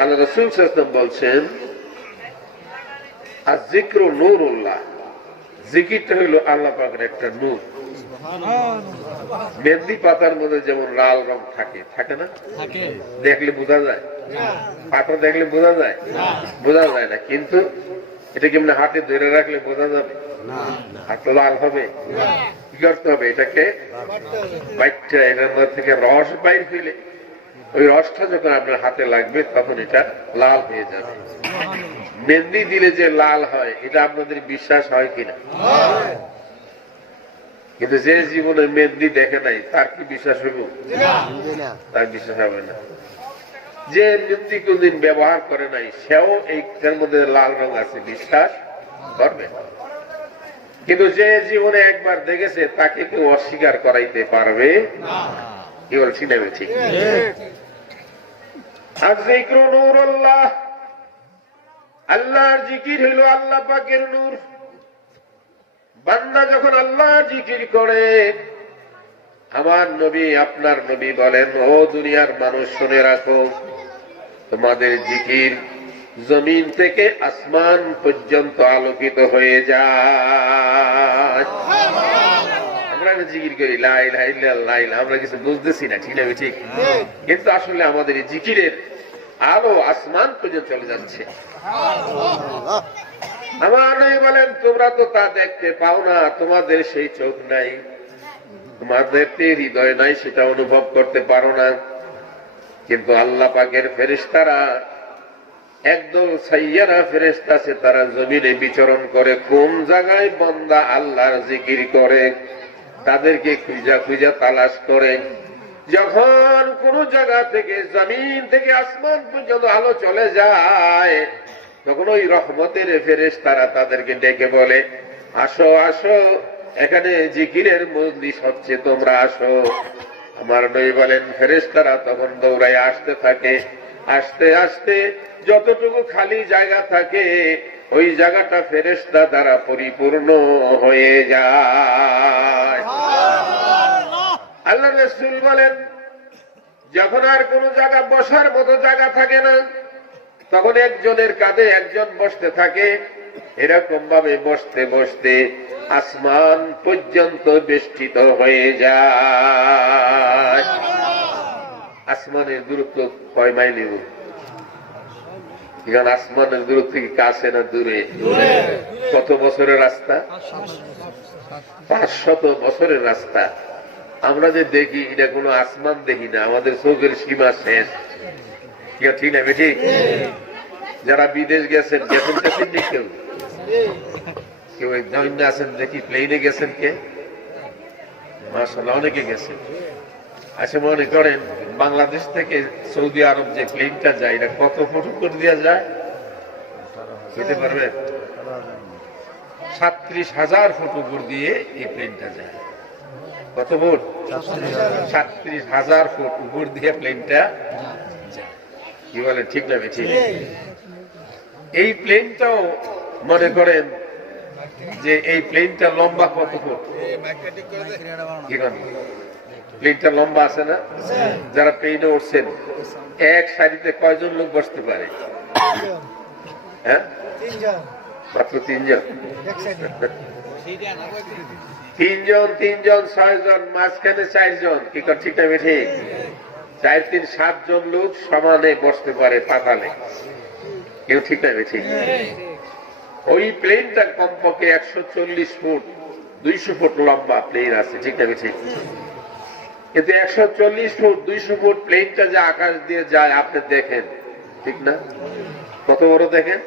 আল্লাহ রাসূল সাল্লাল্লাহু আলাইহি ওয়াসাল্লাম বলছেন, আয-যিকরু নূরুল্লাহ, জিকিরটা হইল আল্লাহ পাকের একটা নূর। মেহেন্দি পাতার মধ্যে যেমন লাল রং থাকে, থাকে না? দেখলে বোঝা যায়? পাতা দেখলে বোঝা যায়? বোঝা যায় না। কিন্তু এটা কেমন হাতে ধরে রাখলে বোঝা যাবে? হাত লাল হবে? কি করতে হবে? এটাকে বাইটটা, এটার মধ্যে থেকে রস বাইর ফেলে ওই রসটা যখন আপনার হাতে লাগবে তখন এটা লাল হয়ে যাবে। মেহেন্দি দিলে যে লাল হয় এটা আপনাদের বিশ্বাস হয় কিনা? কিন্তু যে জীবনে মেহেন্দি দেখে নাই তার কি বিশ্বাস হইব? তার বিশ্বাস হবে না। যে মেহেন্দি কোনদিন ব্যবহার করে নাই সেও এইটার মধ্যে লাল রং আছে বিশ্বাস করবে। কিন্তু যে জীবনে একবার দেখেছে তাকে কেউ অস্বীকার করাইতে পারবে কি বলছি না? ঠিক। আয-যিকরু নূরুল্লাহ, আল্লাহর জিকির হইল আল্লাহ পাকের নূর। বান্দা যখন আল্লাহর জিকির করে, আমার নবী আপনার নবী বলেন, ও দুনিয়ার মানুষ শুনে রাখো, তোমাদের জিকির জমিন থেকে আসমান পর্যন্ত আলোকিত হয়ে যায়। আমরা জিকির করি লা ইলাহা ইল্লাল্লাহ, আমরা কিছু বুঝতেছি না, ঠিক না? ঠিক। কিন্তু আসলে আমাদের এই জিকিরের আলো আসমান পর্যন্ত চলে যাচ্ছে। আমার নবী বলেন, তোমরা তো তা দেখতে পাও না, তোমাদের সেই চোখ নাই, তোমাদের হৃদয় নাই, সেটা অনুভব করতে পারো না। কিন্তু আল্লাহ পাকের ফেরেশতারা, একদল সাইয়ারা ফেরেশতা আছে, তারা জমিনে বিচরণ করে। কোন জায়গায় বান্দা আল্লাহর জিকির করে তাদেরকে খুঁজা খুঁজা তালাশ করে। যখন কোন জায়গা থেকে জমিন থেকে আসমান পর্যন্ত আলো চলে যায়, তখন ওই রহমতের ফেরেশতারা তাদেরকে ডেকে বলে, আসো আসো, এখানে জিকিরের মজলিস হচ্ছে, তোমরা আসো। আমার নবী বলেন, ফেরেশতারা তখন দৌড়ায় আসতে থাকে। আস্তে আস্তে যতটুকু খালি জায়গা থাকে ওই জায়গাটা ফেরেশতা দ্বারা পরিপূর্ণ হয়ে যায়। আল্লাহ রাসূল বলেন, যখন আর কোন জায়গা বসার মতো জায়গা থাকে না, তখন একজনের কাঁধে একজন বসতে থাকে। এরকম ভাবে বসতে বসতে আসমান পর্যন্ত বেষ্টিত হয়ে যায়। আসমানের দূরত্ব কয় মাইল? এখন আসমানের দূরত্ব কি কাছে না দূরে? কত বছরের রাস্তা? 500 বছরের রাস্তা। আমরা যে দেখি এটা কোনো আসমান দেখি না, আমাদের চোখের সীমা শেষ। ঠিক না? ঠিক। যারা বিদেশ গেছেন, গেছেন কেউ কেউ জৈন্য আছেন দেখি, প্লেনে গেছেন কে? মাশাআল্লাহ, অনেকে গেছেন। আচ্ছা, মনে করেন বাংলাদেশ থেকে সৌদি আরব যে প্লেনটা যায়, এটা কত ফুট উপর দিয়ে যায় যেতে পারবেন? 37,000 ফুট উপর দিয়ে এই প্লেনটা যায়। কত ফুট? 37,000 ফুট উপর দিয়ে প্লেনটা যায়। কি বলে? ঠিক না? ঠিক। এই প্লেনটাও মনে করেন যে এই প্লেনটা লম্বা কত ফুট? প্লেনটা লম্বা আছে না? যারা প্লেনে উঠছেন, এক সারিতে কয়জন লোক বসতে পারে? হ্যাঁ, মাত্র 3 জন। 3 জন 6 জন, মাঝখানে 4 জন। কি কর? ঠিক না? ঠিক। 4 3 7 জন লোক সমানে বসতে পারে পাতালে। কেউ? ঠিক না? ঠিক। ওই প্লেনটা কমপক্ষে 140 ফুট 200 ফুট লম্বা প্লেন আছে। ঠিক না? ঠিক। কিন্তু 140 ফুট 200 ফুট প্লেনটা যে আকাশ দিয়ে যায় আপনি দেখেন, ঠিক না? কত বড় দেখেন?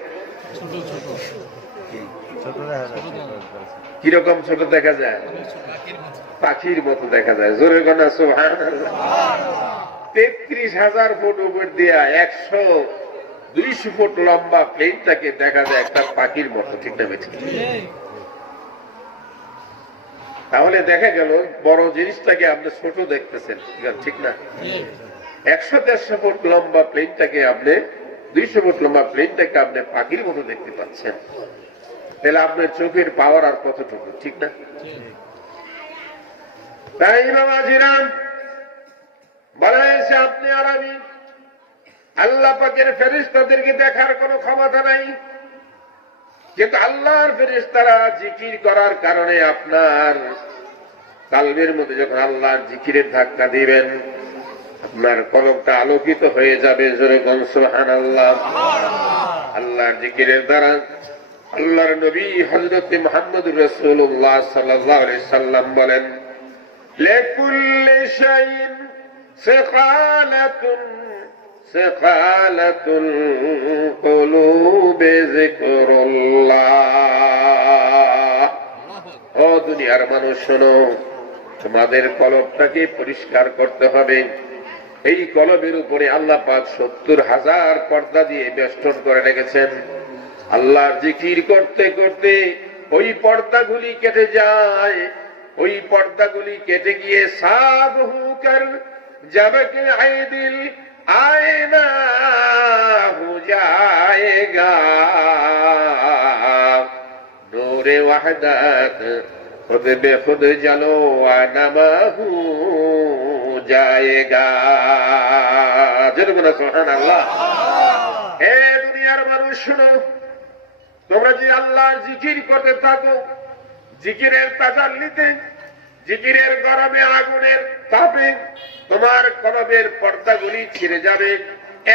কিরকম ছোট দেখা যায়? পাখির মতো দেখা যায়। জোরে গনা সুবহানাল্লাহ। 33,000 ফুট উপর দিয়া 200 ফুট লম্বা প্লেনটাকে দেখা যায় একটা পাখির মতো। ঠিক না? ঠিক। তাহলে দেখা গেল বড় জিনিসটাকে আপনি ছোট দেখতেছেন, ঠিক না? 100-150 ফুট লম্বা প্লেনটাকে আপনি, 200 ফুট লম্বা প্লেনটাকে আপনি পাখির মতো দেখতে পাচ্ছেন। তাহলে আপনার চোখের পাওয়ার আর কতটুকু? ঠিক না? তাই বাবাজিরা বলা হয়েছে, আপনি আর আমি আল্লাহ পাকের ফেরেশতাদেরকে দেখার কোনো ক্ষমতা নাই, কিন্তু আল্লাহর ফেরেশতারা জিকির করার কারণে আপনার কালবের মধ্যে যখন আল্লাহর জিকিরের ধাক্কা দিবেন, আপনার কলবটা আলোকিত হয়ে যাবে। জোরে বলুন সুবহানাল্লাহ। আল্লাহর জিকিরের দ্বারা আল্লাহর নবী হযরত মুহাম্মদুর রাসূলুল্লাহ সাল্লাল্লাহু আলাইহি সাল্লাম বলেন, লিকুল্লি শাইইন সিকালাতুন সিকালাতুল কুলুবি যিকরুল্লাহ। ও দুনিয়ার মানুষ শোনো, তোমাদের কলবটাকে পরিষ্কার করতে হবে। এই কলবের উপরে আল্লাহ পাক 70,000 পর্দা দিয়ে বেষ্টন করে রেখেছেন। আল্লাহর জিকির করতে করতে ওই পর্দাগুলি কেটে যায়। ওই পর্দাগুলি কেটে গিয়ে সাব হুকার জবকে আইদিল আয়না হো জায়েগা, নূরে ওয়াহদাত খুদ বে খুদ জলো আনামা হু জায়েগা। সুবহানাল্লাহ। হে দুনিয়ার মানুষ শুনো, তোমরা যে আল্লাহর জিকির করতে থাকো, জিকিরের তাজাল্লিতে, জিকিরের গরমে আগুনের তাপে তোমার কলবের পর্দাগুলি ছিঁড়ে যাবে।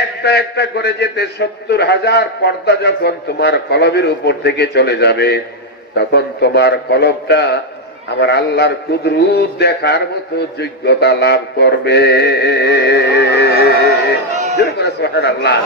একটা একটা করে যেতে 70,000 পর্দা যখন তোমার কলবের উপর থেকে চলে যাবে, তখন তোমার কলবটা আমার আল্লাহর কুদরত দেখার মতো যোগ্যতা লাভ করবে। সুবহানাল্লাহ।